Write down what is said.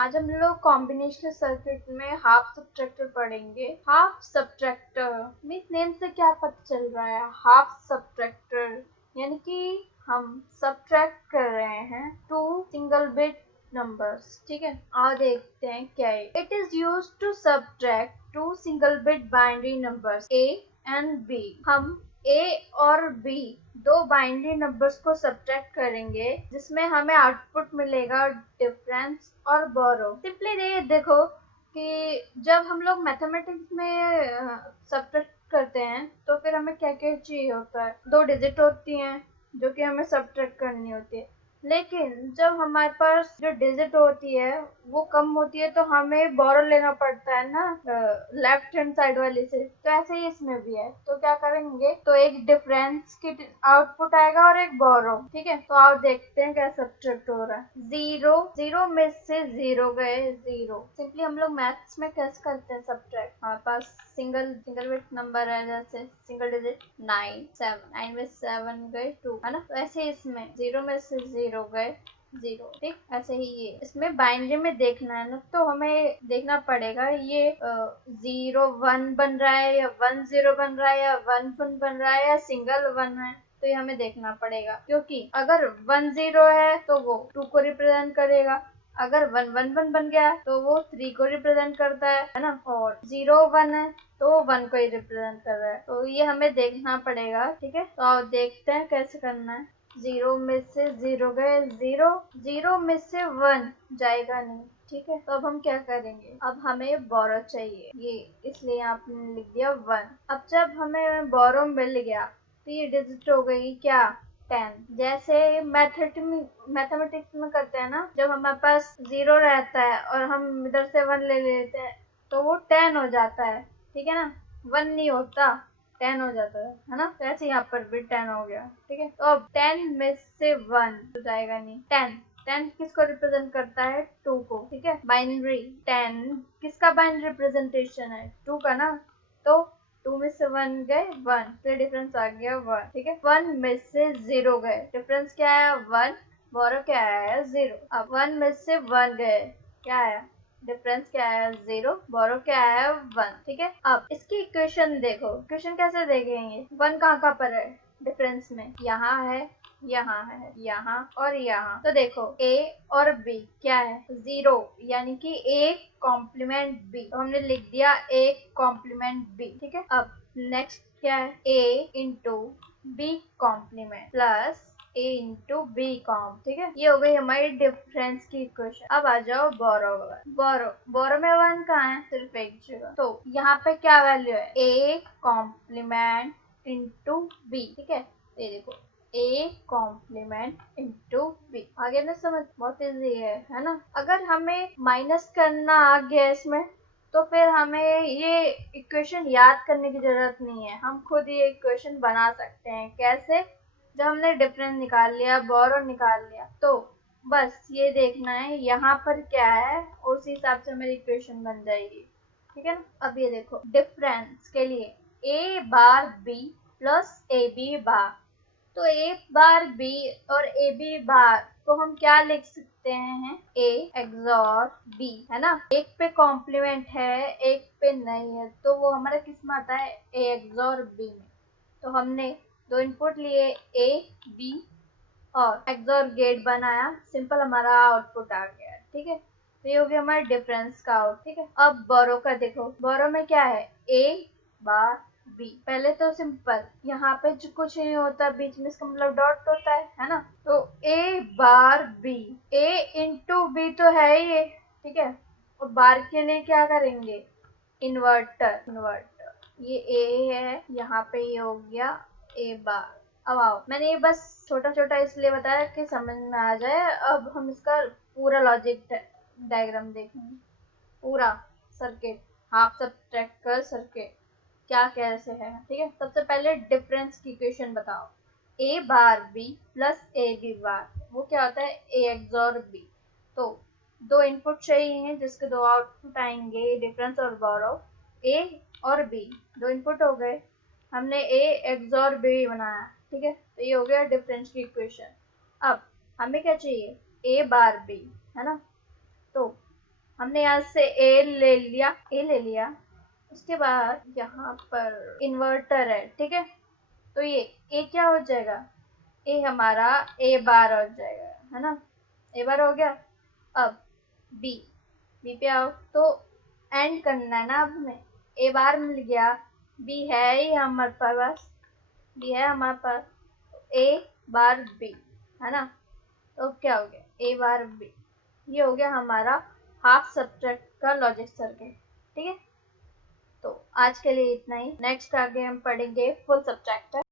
आज हम लोग कॉम्बिनेशनल सर्किट में हाफ सब्ट्रैक्टर पढ़ेंगे। हाफ सब्ट्रैक्टर मीन्स नेम से क्या पता चल रहा है, हाफ सब्ट्रैक्टर यानी कि हम सब्ट्रैक्ट कर रहे हैं टू सिंगल बिट नंबर्स। ठीक है, और देखते हैं क्या है। It is use to subtract two single bit binary numbers A and B. हम ए और बी दो बाइनरी नंबर्स को सब्ट्रैक्ट करेंगे जिसमें हमें आउटपुट मिलेगा डिफरेंस और बोरो। सिंपली देखो कि जब हम लोग मैथमेटिक्स में सब्ट्रैक्ट करते हैं तो फिर हमें क्या क्या चाहिए होता है, दो डिजिट होती हैं जो कि हमें सब्ट्रैक्ट करनी होती है। लेकिन जब हमारे पास जो डिजिट होती है वो कम होती है तो हमें बोरो लेना पड़ता है ना लेफ्ट हैंड साइड वाली से। तो ऐसे ही इसमें भी है। तो क्या करेंगे, तो एक डिफरेंस की आउटपुट आएगा और एक बोरो। ठीक है, तो आप देखते हैं क्या सब्ट्रैक्ट हो रहा है। जीरो जीरो में से जीरो गए जीरो। सिंपली हम लोग मैथ्स में कैसे करते हैं सब्ट्रैक्ट, हमारे पास सिंगल बिट नंबर है, जैसे सिंगल डिजिट 9 में 7 गए 2, है ना। तो ऐसे इसमें जीरो में से जीरो गए जीरो। ठीक, ऐसे ही ये इसमें बाइनरी में देखना है ना, तो हमें देखना पड़ेगा ये 0 1 बन रहा है या 1 0 बन रहा है या 1 1 बन रहा है या सिंगल 1 है। तो ये हमें देखना पड़ेगा, क्योंकि अगर 1 0 है तो वो 2 को रिप्रेजेंट करेगा, अगर 1 1 1 बन गया तो वो 3 को रिप्रेजेंट करता है ना, और 0 1 है तो 1 को ही रिप्रेजेंट कर रहा है। तो ये हमें देखना पड़ेगा। ठीक है, तो आप देखते हैं कैसे करना है। जीरो में से जीरो गए जीरो, जीरो में से 1 जाएगा नहीं। ठीक है, तो अब हम क्या करेंगे, अब हमें बोरो चाहिए, ये इसलिए आपने लिख दिया 1। अब जब हमें बोरो मिल गया तो ये डिजिट हो गई क्या, 10। जैसे मैथमेटिक्स में करते हैं ना, जब हमारे पास जीरो रहता है और हम इधर से 1 ले लेते हैं तो वो 10 हो जाता है। ठीक है ना, 1 नहीं होता, 10 हो जाता है ना। तो ऐसे यहाँ पर भी 10 हो गया। ठीक है, तो अब 10 में से 1 तो जाएगा नहीं। 10 किसको रिप्रेजेंट करता है, 2 को। ठीक है, बाइनरी 10 किसका बाइनरी रिप्रेजेंटेशन है, 2 का ना। तो 2 में से 1 गए 1, फिर डिफरेंस आ गया 1। ठीक है, 1 में से 0 गए, डिफरेंस क्या है 1, बोरो क्या आया 0। अब 1 में से 1 गए, क्या आया, डिफरेंस क्या आया 0, बोरो क्या आया 1। ठीक है, अब इसकी इक्वेशन देखो, इक्वेशन कैसे देखेंगे, 1 कहाँ पर है डिफरेंस में, यहाँ है, यहाँ है, यहाँ और यहाँ। तो देखो a और b क्या है, 0, यानी कि a कॉम्प्लीमेंट b। तो हमने लिख दिया a कॉम्प्लीमेंट b। ठीक है, अब नेक्स्ट क्या है, a into b complement plus a into B कॉम। ठीक है, ये हो गई हमारी डिफरेंस की इक्वेशन। अब आ जाओ बोरो। बोरो में 1 कहाँ है, सिर्फ एक जगह। तो यहाँ पे क्या वैल्यू है, a कॉम्प्लीमेंट इंटू बी। ठीक है, ये देखो a कॉम्प्लीमेंट इंटू बी। आगे ना समझ, बहुत इजी है ना। अगर हमें माइनस करना आ गया इसमें तो फिर हमें ये इक्वेशन याद करने की जरूरत नहीं है, हम खुद ये इक्वेशन बना सकते हैं। कैसे, जब हमने डिफरेंस निकाल लिया, बोरो निकाल लिया, तो बस ये देखना है यहाँ पर क्या है, उस हिसाब से मेरी इक्वेशन बन जाएगी। ठीक है ना। अब ये देखो, डिफरेंस के लिए a bar b plus A B bar. तो a बार b और a b बार को हम क्या लिख सकते हैं, a एक्सॉर b, है ना। एक पे कॉम्प्लीमेंट है, एक पे नहीं है, तो वो हमारा किस में आता है, a एक्सॉर b में। तो हमने दो इनपुट लिए a b और एक्सॉर गेट बनाया, सिंपल हमारा आउटपुट आ गया। ठीक है, तो ये हो गया हमारे डिफरेंस का आउट। ठीक है, अब बोरो का देखो, बोरो में क्या है, a बार b। पहले तो सिंपल, यहाँ पे जो कुछ नहीं होता, बीच में इसका मतलब डॉट होता है ना। तो a bar b, a into b तो है ये। ठीक है, और बार के लिए क्या करेंगे, इन्वर्टर। ये a है, यहाँ पे ये हो गया a बार। अब आओ, मैंने ये बस छोटा छोटा इसलिए बताया कि समझ में आ जाए। अब हम इसका पूरा लॉजिक डायग्राम देखेंगे, पूरा सर्किट, हाफ सब्ट्रैक्टर सर्किट क्या कैसे है। ठीक है, सबसे पहले डिफरेंस की इक्वेशन बताओ, a bar b plus A B bar, वो क्या होता है, a एक्सॉर b। तो दो इनपुट चाहिए जिसके दो आउटपुट आएंगे, डिफरेंस और बोरो। a और b दो इनपुट हो गए, हमने a एक्सॉर b बनाया। ठीक है, तो ये हो गया डिफरेंस की इक्वेशन। अब हमें क्या चाहिए, a बार b, है ना। तो हमने यहाँ से ए ले लिया। उसके बाद यहाँ पर इन्वर्टर है, ठीक है। तो ये ए क्या हो जाएगा, ए हमारा ए बार हो जाएगा, है ना। ए बार हो गया। अब बी, बी पे आओ तो एंड करना है ना। अब हमें ए बार मिल गया, बी है ही हमारे पास, बी है हमारे पास, ए बार बी, है ना। तो क्या हो गया, ए बार बी, ये हो गया हमारा हाफ सब्ट्रैक्ट का लॉजिक सर्किट, ठीक है। तो आज के लिए इतना ही। नेक्स्ट आगे हम पढ़ेंगे फुल सब्ट्रैक्टर।